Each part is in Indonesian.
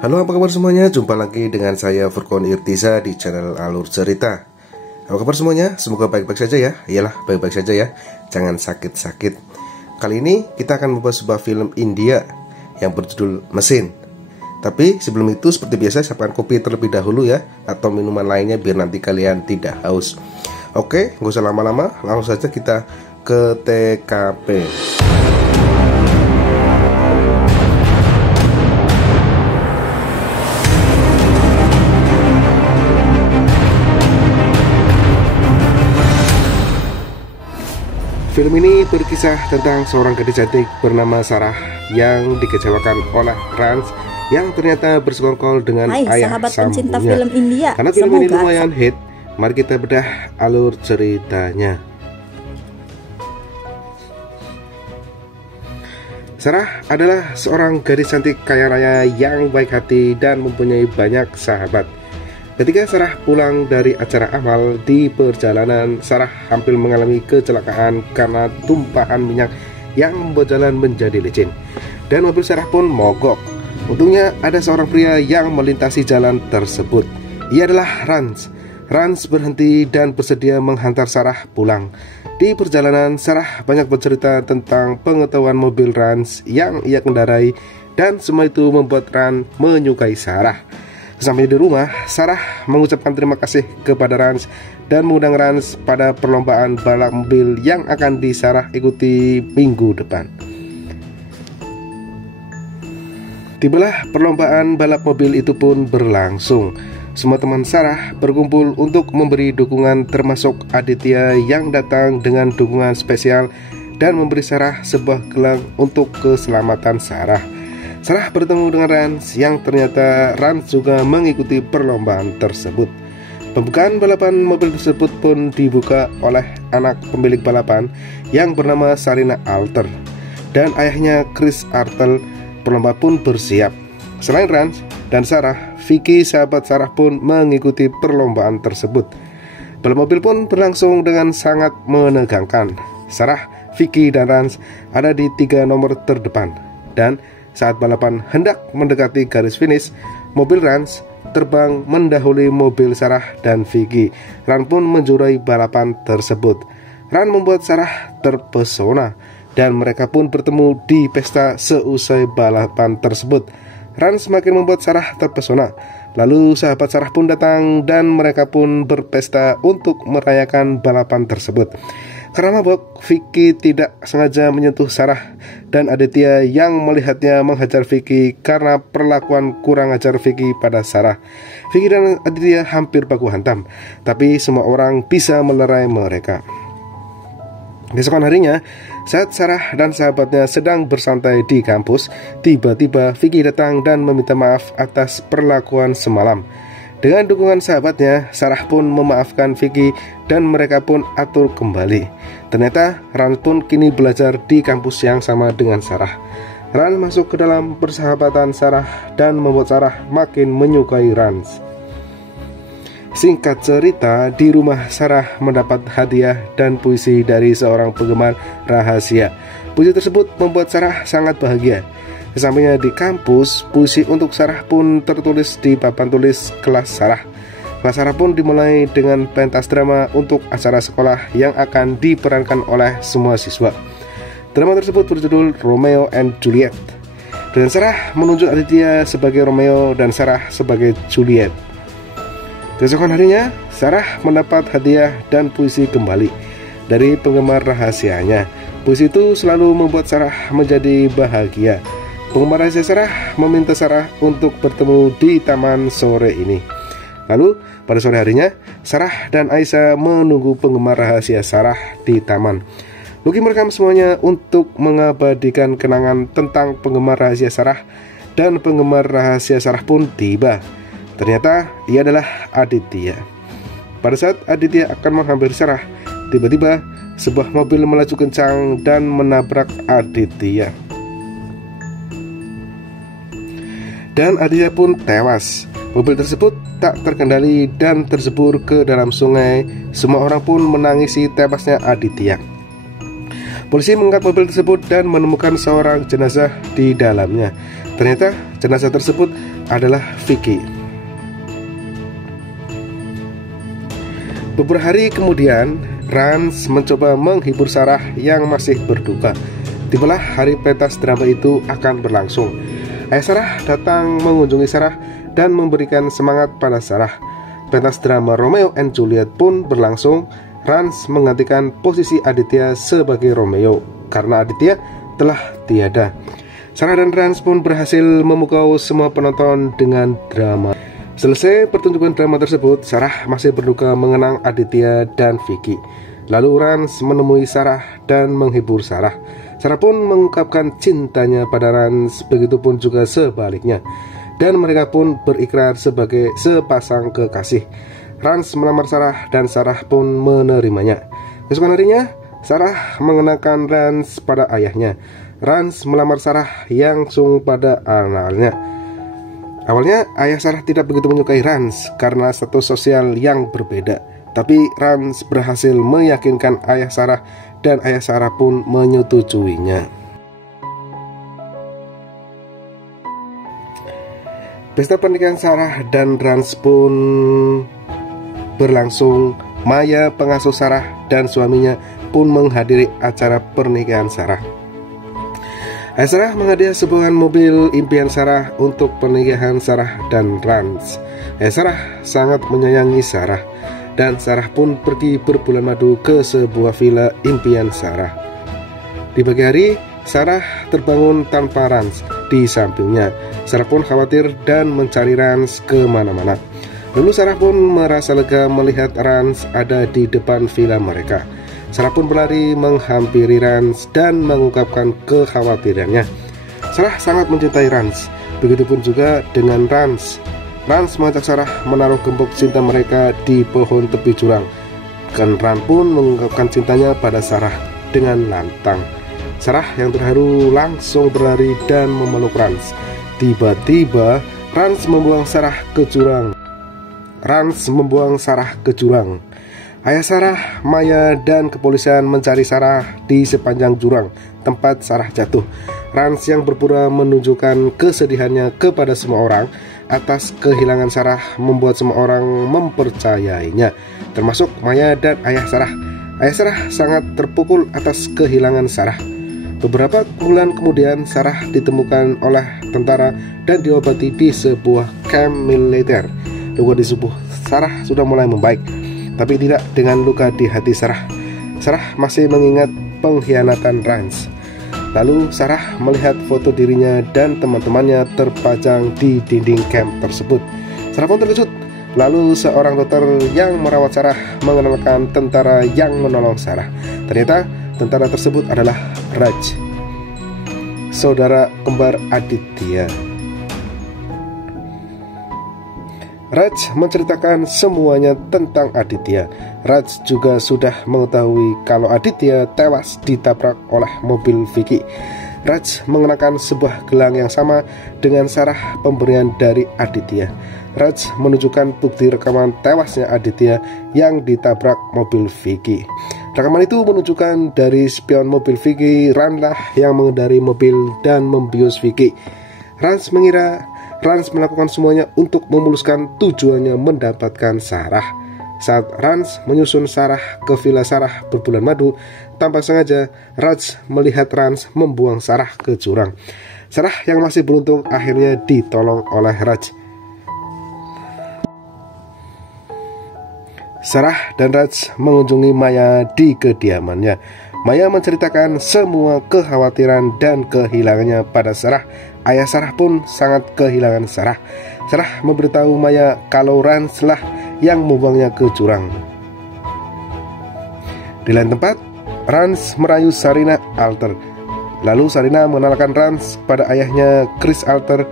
Halo, apa kabar semuanya? Jumpa lagi dengan saya Furqon Irtiza di channel Alur Cerita. Apa kabar semuanya? Semoga baik-baik saja ya. Iyalah, baik-baik saja ya. Jangan sakit-sakit. Kali ini kita akan membahas sebuah film India yang berjudul Mesin. Tapi sebelum itu seperti biasa siapkan kopi terlebih dahulu ya, atau minuman lainnya biar nanti kalian tidak haus. Oke, gak usah lama-lama, langsung saja kita ke TKP. Film ini berkisah tentang seorang gadis cantik bernama Sarah yang dikecewakan oleh Rans yang ternyata bersekongkol dengan ayah sahabat pencinta sambungnya. film India. Karena film ini lumayan hit, mari kita bedah alur ceritanya. Sarah adalah seorang gadis cantik kaya raya yang baik hati dan mempunyai banyak sahabat. Ketika Sarah pulang dari acara amal, di perjalanan Sarah hampir mengalami kecelakaan karena tumpahan minyak yang membuat jalan menjadi licin, dan mobil Sarah pun mogok. Untungnya ada seorang pria yang melintasi jalan tersebut. Ia adalah Rans. Rans berhenti dan bersedia menghantar Sarah pulang. Di perjalanan, Sarah banyak bercerita tentang pengetahuan mobil Rans yang ia kendarai, dan semua itu membuat Rans menyukai Sarah. Sampai di rumah, Sarah mengucapkan terima kasih kepada Rans dan mengundang Rans pada perlombaan balap mobil yang akan Sarah ikuti minggu depan. Tibalah perlombaan balap mobil itu pun berlangsung. Semua teman Sarah berkumpul untuk memberi dukungan, termasuk Aditya yang datang dengan dukungan spesial dan memberi Sarah sebuah gelang untuk keselamatan Sarah. Sarah bertemu dengan Rans yang ternyata Rans juga mengikuti perlombaan tersebut. Pembukaan balapan mobil tersebut pun dibuka oleh anak pemilik balapan yang bernama Sarina Alter dan ayahnya Chris Artel. Pelomba pun bersiap. Selain Rans dan Sarah, Vicky sahabat Sarah pun mengikuti perlombaan tersebut. Balap mobil pun berlangsung dengan sangat menegangkan. Sarah, Vicky dan Rans ada di 3 nomor terdepan, dan saat balapan hendak mendekati garis finish, mobil Rans terbang mendahului mobil Sarah dan Vicky. Rans pun menjuarai balapan tersebut. Rans membuat Sarah terpesona dan mereka pun bertemu di pesta seusai balapan tersebut. Rans semakin membuat Sarah terpesona. Lalu sahabat Sarah pun datang dan mereka pun berpesta untuk merayakan balapan tersebut. Karena mabuk, Vicky tidak sengaja menyentuh Sarah dan Aditya yang melihatnya menghajar Vicky karena perlakuan kurang ajar Vicky pada Sarah. Vicky dan Aditya hampir baku hantam, tapi semua orang bisa melerai mereka. Besokan harinya, saat Sarah dan sahabatnya sedang bersantai di kampus, tiba-tiba Vicky datang dan meminta maaf atas perlakuan semalam. Dengan dukungan sahabatnya, Sarah pun memaafkan Vicky dan mereka pun atur kembali. Ternyata Rans pun kini belajar di kampus yang sama dengan Sarah. Rans masuk ke dalam persahabatan Sarah dan membuat Sarah makin menyukai Rans. Singkat cerita, di rumah Sarah mendapat hadiah dan puisi dari seorang penggemar rahasia. Puisi tersebut membuat Sarah sangat bahagia. Sesampainya di kampus, puisi untuk Sarah pun tertulis di papan tulis kelas Sarah. Kelas Sarah pun dimulai dengan pentas drama untuk acara sekolah yang akan diperankan oleh semua siswa. Drama tersebut berjudul Romeo and Juliet, dan Sarah menunjuk Aditya sebagai Romeo dan Sarah sebagai Juliet. Keesokan harinya, Sarah mendapat hadiah dan puisi kembali dari penggemar rahasianya. Puisi itu selalu membuat Sarah menjadi bahagia. Penggemar rahasia Sarah meminta Sarah untuk bertemu di taman sore ini. Lalu pada sore harinya, Sarah dan Aisyah menunggu penggemar rahasia Sarah di taman. Lucky merekam semuanya untuk mengabadikan kenangan tentang penggemar rahasia Sarah, dan penggemar rahasia Sarah pun tiba. Ternyata ia adalah Aditya. Pada saat Aditya akan menghampiri Sarah, tiba-tiba sebuah mobil melaju kencang dan menabrak Aditya. Dan Aditya pun tewas. Mobil tersebut tak terkendali dan tercebur ke dalam sungai. Semua orang pun menangisi tewasnya Aditya. Polisi mengangkat mobil tersebut dan menemukan seorang jenazah di dalamnya. Ternyata jenazah tersebut adalah Vicky. Beberapa hari kemudian, Rans mencoba menghibur Sarah yang masih berduka. Tibalah hari pentas drama itu akan berlangsung. Ayah Sarah datang mengunjungi Sarah dan memberikan semangat pada Sarah. Pentas drama Romeo and Juliet pun berlangsung. Rans menggantikan posisi Aditya sebagai Romeo karena Aditya telah tiada. Sarah dan Rans pun berhasil memukau semua penonton dengan drama. Selesai pertunjukan drama tersebut, Sarah masih berduka mengenang Aditya dan Vicky. Lalu Rans menemui Sarah dan menghibur Sarah. Sarah pun mengungkapkan cintanya pada Rans, begitupun juga sebaliknya. Dan mereka pun berikrar sebagai sepasang kekasih. Rans melamar Sarah dan Sarah pun menerimanya. Keesokan harinya, Sarah mengenakan Rans pada ayahnya. Rans melamar Sarah langsung pada anaknya. Awalnya ayah Sarah tidak begitu menyukai Rans karena status sosial yang berbeda. Tapi Rans berhasil meyakinkan ayah Sarah dan ayah Sarah pun menyetujuinya. Pesta pernikahan Sarah dan Rans pun berlangsung. Maya, pengasuh Sarah, dan suaminya pun menghadiri acara pernikahan Sarah. Ayah Sarah menghadiah sebuah mobil impian Sarah untuk pernikahan Sarah dan Rans. Ayah Sarah sangat menyayangi Sarah, dan Sarah pun pergi berbulan madu ke sebuah villa impian Sarah. Di pagi hari, Sarah terbangun tanpa Rans di sampingnya. Sarah pun khawatir dan mencari Rans kemana-mana. Lalu Sarah pun merasa lega melihat Rans ada di depan villa mereka. Sarah pun berlari menghampiri Rans dan mengungkapkan kekhawatirannya. Sarah sangat mencintai Rans, begitupun juga dengan Rans. Rans mengajak Sarah menaruh gembok cinta mereka di pohon tepi jurang. Dan Rans pun mengungkapkan cintanya pada Sarah dengan lantang. Sarah yang terharu langsung berlari dan memeluk Rans. Tiba-tiba Rans membuang Sarah ke jurang. Ayah Sarah, Maya, dan kepolisian mencari Sarah di sepanjang jurang tempat Sarah jatuh. Rans yang berpura menunjukkan kesedihannya kepada semua orang atas kehilangan Sarah membuat semua orang mempercayainya, termasuk Maya dan ayah Sarah. Ayah Sarah sangat terpukul atas kehilangan Sarah. Beberapa bulan kemudian Sarah ditemukan oleh tentara dan diobati di sebuah kamp militer. Luka di tubuh Sarah sudah mulai membaik, tapi tidak dengan luka di hati Sarah. Sarah masih mengingat pengkhianatan Rans. Lalu Sarah melihat foto dirinya dan teman-temannya terpajang di dinding kamp tersebut. Sarah pun terkejut. Lalu seorang dokter yang merawat Sarah mengenalkan tentara yang menolong Sarah. Ternyata tentara tersebut adalah Raj, saudara kembar Aditya. Raj menceritakan semuanya tentang Aditya. Raj juga sudah mengetahui kalau Aditya tewas ditabrak oleh mobil Vicky. Raj mengenakan sebuah gelang yang sama dengan Sarah pemberian dari Aditya. Raj menunjukkan bukti rekaman tewasnya Aditya yang ditabrak mobil Vicky. Rekaman itu menunjukkan dari spion mobil Vicky, Ranlah yang mengendari mobil dan membius Vicky. Rans mengira Rans melakukan semuanya untuk memuluskan tujuannya mendapatkan Sarah. Saat Rans menyusun Sarah ke villa Sarah berbulan madu, tanpa sengaja Raj melihat Rans membuang Sarah ke jurang. Sarah yang masih beruntung akhirnya ditolong oleh Raj. Sarah dan Raj mengunjungi Maya di kediamannya. Maya menceritakan semua kekhawatiran dan kehilangannya pada Sarah. Ayah Sarah pun sangat kehilangan Sarah. Sarah memberitahu Maya kalau Rans lah yang membuangnya ke jurang. Di lain tempat, Rans merayu Sarina Alter. Lalu Sarina mengenalkan Rans pada ayahnya, Chris Alter.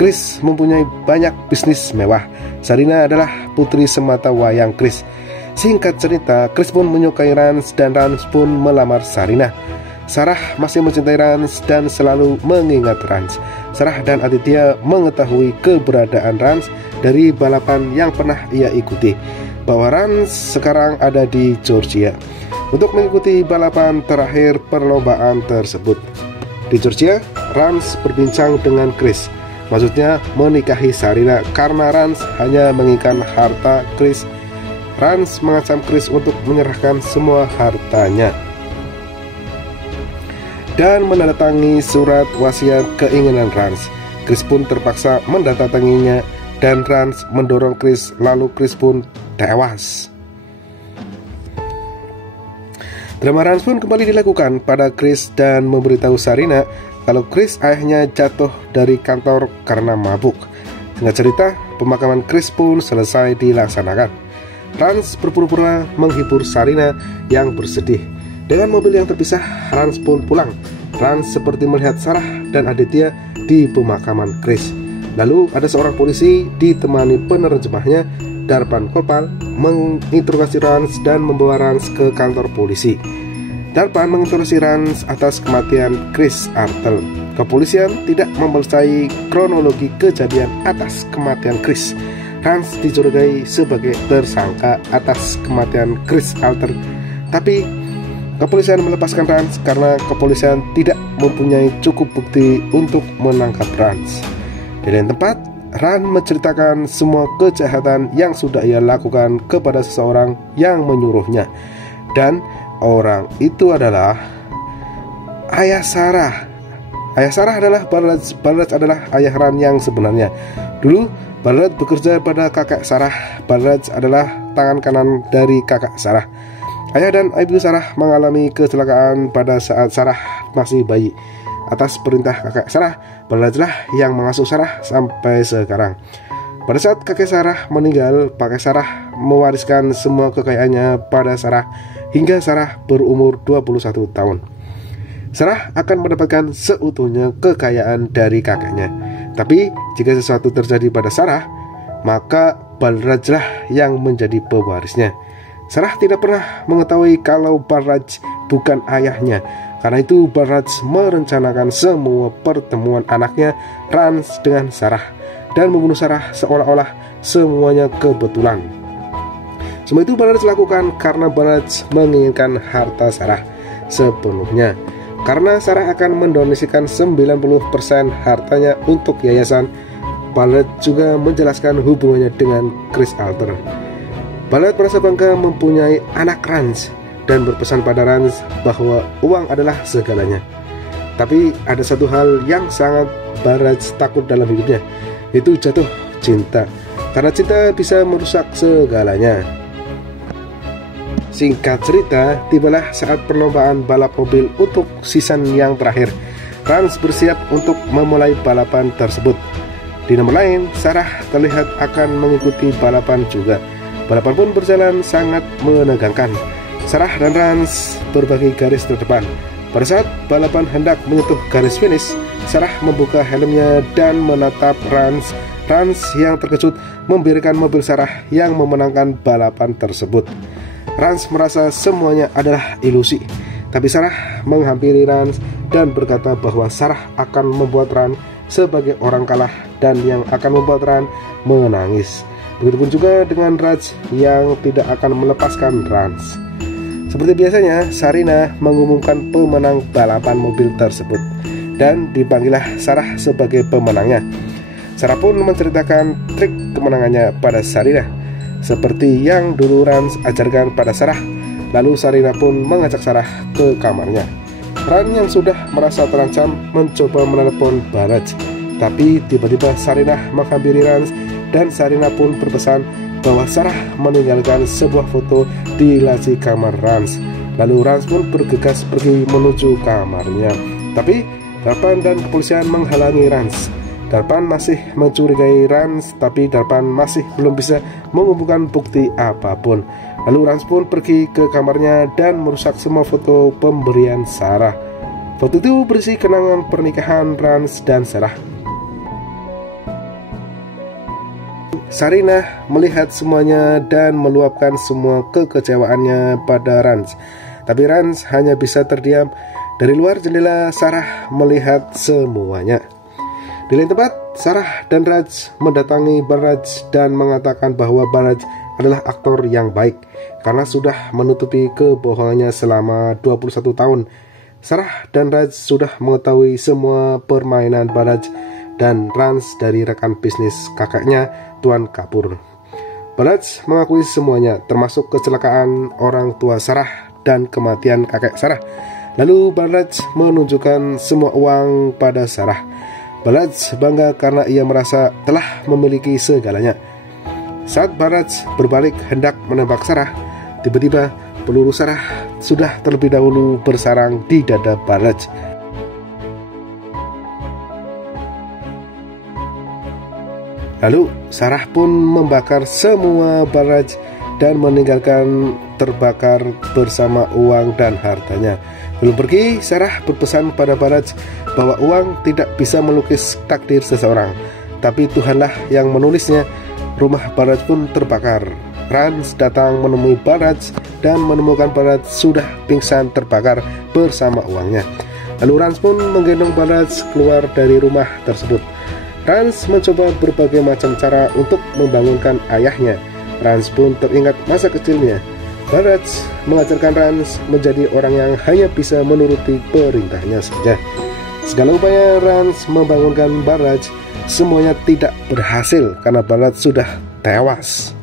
Chris mempunyai banyak bisnis mewah. Sarina adalah putri semata wayang Chris. Singkat cerita, Chris pun menyukai Rans dan Rans pun melamar Sarina. Sarah masih mencintai Rans dan selalu mengingat Rans. Sarah dan Aditya mengetahui keberadaan Rans dari balapan yang pernah ia ikuti, bahwa Rans sekarang ada di Georgia untuk mengikuti balapan terakhir perlombaan tersebut. Di Georgia, Rans berbincang dengan Chris. Maksudnya menikahi Sarina karena Rans hanya menginginkan harta Chris. Rans mengancam Chris untuk menyerahkan semua hartanya dan menandatangani surat wasiat keinginan Rans. Chris pun terpaksa menandatanganinya dan Rans mendorong Chris, lalu Chris pun tewas. Drama Rans pun kembali dilakukan pada Chris dan memberitahu Sarina kalau Chris ayahnya jatuh dari kantor karena mabuk. Singkat cerita, pemakaman Chris pun selesai dilaksanakan. Rans berpura-pura menghibur Sarina yang bersedih. Dengan mobil yang terpisah, Rans pun pulang. Rans seperti melihat Sarah dan Aditya di pemakaman Chris. Lalu ada seorang polisi ditemani penerjemahnya, Darpan Kopal, menginterogasi Rans dan membawa Rans ke kantor polisi. Darpan menginterogasi Rans atas kematian Chris Artel. Kepolisian tidak mempercayai kronologi kejadian atas kematian Chris. Rans dicurigai sebagai tersangka atas kematian Chris Artel, tapi kepolisian melepaskan Rans karena kepolisian tidak mempunyai cukup bukti untuk menangkap Rans. Di lain tempat, Rans menceritakan semua kejahatan yang sudah ia lakukan kepada seseorang yang menyuruhnya, dan orang itu adalah ayah Sarah. Ayah Sarah adalah Barrett. Barrett adalah ayah Rans yang sebenarnya. Dulu Barrett bekerja pada kakak Sarah. Barrett adalah tangan kanan dari kakak Sarah. Ayah dan ibu Sarah mengalami kecelakaan pada saat Sarah masih bayi. Atas perintah kakak Sarah, Barrett lah yang mengasuh Sarah sampai sekarang. Pada saat kakek Sarah meninggal, kakek Sarah mewariskan semua kekayaannya pada Sarah hingga Sarah berumur 21 tahun. Sarah akan mendapatkan seutuhnya kekayaan dari kakeknya. Tapi jika sesuatu terjadi pada Sarah, maka Balraj lah yang menjadi pewarisnya. Sarah tidak pernah mengetahui kalau Balraj bukan ayahnya. Karena itu Balraj merencanakan semua pertemuan anaknya Rans dengan Sarah dan membunuh Sarah seolah-olah semuanya kebetulan. Semua itu Balraj lakukan karena Balraj menginginkan harta Sarah sepenuhnya. Karena Sarah akan mendonasikan 90% hartanya untuk yayasan, Balraj juga menjelaskan hubungannya dengan Chris Arthur. Balraj merasa bangga mempunyai anak Rans dan berpesan pada Rans bahwa uang adalah segalanya. Tapi ada satu hal yang sangat Balraj takut dalam hidupnya, yaitu jatuh cinta. Karena cinta bisa merusak segalanya. Singkat cerita, tibalah saat perlombaan balap mobil untuk season yang terakhir. Rans bersiap untuk memulai balapan tersebut. Di nomor lain, Sarah terlihat akan mengikuti balapan juga. Balapan pun berjalan sangat menegangkan. Sarah dan Rans berbagi garis terdepan. Pada saat balapan hendak menyentuh garis finish, Sarah membuka helmnya dan menatap Rans. Rans yang terkejut membiarkan mobil Sarah yang memenangkan balapan tersebut. Rans merasa semuanya adalah ilusi, tapi Sarah menghampiri Rans dan berkata bahwa Sarah akan membuat Rans sebagai orang kalah dan yang akan membuat Rans menangis. Begitupun juga dengan Raj yang tidak akan melepaskan Rans. Seperti biasanya, Sarina mengumumkan pemenang balapan mobil tersebut dan dipanggillah Sarah sebagai pemenangnya. Sarah pun menceritakan trik kemenangannya pada Sarina, seperti yang dulu Rans ajarkan pada Sarah. Lalu Sarina pun mengajak Sarah ke kamarnya. Rans yang sudah merasa terancam mencoba menelepon Balraj, tapi tiba-tiba Sarina menghampiri Rans dan Sarina pun berpesan bahwa Sarah meninggalkan sebuah foto di laci kamar Rans. Lalu Rans pun bergegas pergi menuju kamarnya, tapi Darpan dan kepolisian menghalangi Rans. Darpan masih mencurigai Rans, tapi Darpan masih belum bisa mengumpulkan bukti apapun. Lalu Rans pun pergi ke kamarnya dan merusak semua foto pemberian Sarah. Foto itu berisi kenangan pernikahan Rans dan Sarah. Sarina melihat semuanya dan meluapkan semua kekecewaannya pada Rans. Tapi Rans hanya bisa terdiam. Dari luar jendela, Sarah melihat semuanya. Di lain tempat, Sarah dan Raj mendatangi Balraj dan mengatakan bahwa Balraj adalah aktor yang baik karena sudah menutupi kebohongannya selama 21 tahun. Sarah dan Raj sudah mengetahui semua permainan Balraj dan Rans dari rekan bisnis kakaknya, Tuan Kapur. Baraj mengakui semuanya, termasuk kecelakaan orang tua Sarah dan kematian kakek Sarah. Lalu Baraj menunjukkan semua uang pada Sarah. Baraj bangga karena ia merasa telah memiliki segalanya. Saat Baraj berbalik hendak menembak Sarah, tiba-tiba peluru Sarah sudah terlebih dahulu bersarang di dada Baraj. Lalu Sarah pun membakar semua Baraj dan meninggalkan terbakar bersama uang dan hartanya. Belum pergi, Sarah berpesan pada Baraj bahwa uang tidak bisa melukis takdir seseorang, tapi Tuhanlah yang menulisnya. Rumah Baraj pun terbakar. Rans datang menemui Baraj dan menemukan Baraj sudah pingsan terbakar bersama uangnya. Lalu Rans pun menggendong Baraj keluar dari rumah tersebut. Rans mencoba berbagai macam cara untuk membangunkan ayahnya. Rans pun teringat masa kecilnya. Baraj mengajarkan Rans menjadi orang yang hanya bisa menuruti perintahnya saja. Segala upaya Rans membangunkan Baraj semuanya tidak berhasil karena Baraj sudah tewas.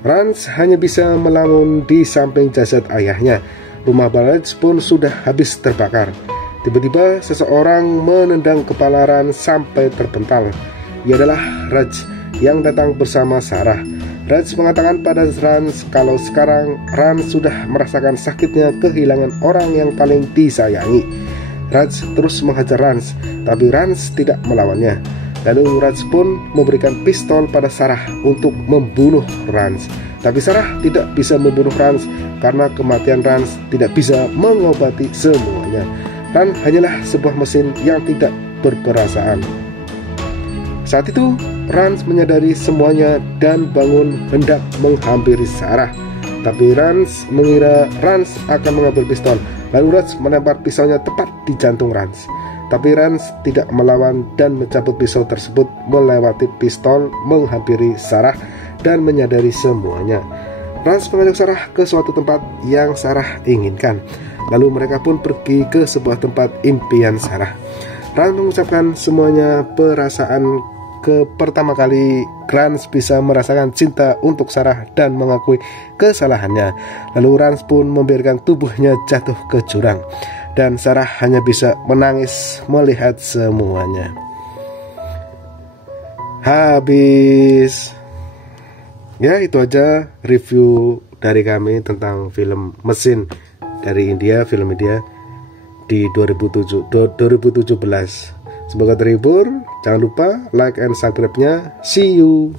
Rans hanya bisa melamun di samping jasad ayahnya. Rumah Baraj pun sudah habis terbakar. Tiba-tiba seseorang menendang kepala Rans sampai terpental. Ia adalah Raj yang datang bersama Sarah. Raj mengatakan pada Rans kalau sekarang Rans sudah merasakan sakitnya kehilangan orang yang paling disayangi. Raj terus menghajar Rans, tapi Rans tidak melawannya. Lalu Raj pun memberikan pistol pada Sarah untuk membunuh Rans. Tapi Sarah tidak bisa membunuh Rans karena kematian Rans tidak bisa mengobati semuanya. Rans hanyalah sebuah mesin yang tidak berperasaan. Saat itu Rans menyadari semuanya dan bangun hendak menghampiri Sarah. Tapi Rans mengira Rans akan mengambil pistol. Lalu Rans melempar pisaunya tepat di jantung Rans. Tapi Rans tidak melawan dan mencabut pisau tersebut melewati pistol menghampiri Sarah dan menyadari semuanya. Rans mengajak Sarah ke suatu tempat yang Sarah inginkan. Lalu mereka pun pergi ke sebuah tempat impian Sarah. Rans mengucapkan semuanya perasaan pertama kali Rans bisa merasakan cinta untuk Sarah dan mengakui kesalahannya. Lalu Rans pun membiarkan tubuhnya jatuh ke jurang. Dan Sarah hanya bisa menangis melihat semuanya. Habis. Ya, itu aja review dari kami tentang film Mesin dari India, film India di 2017. Semoga terhibur. Jangan lupa like and subscribe-nya. See you.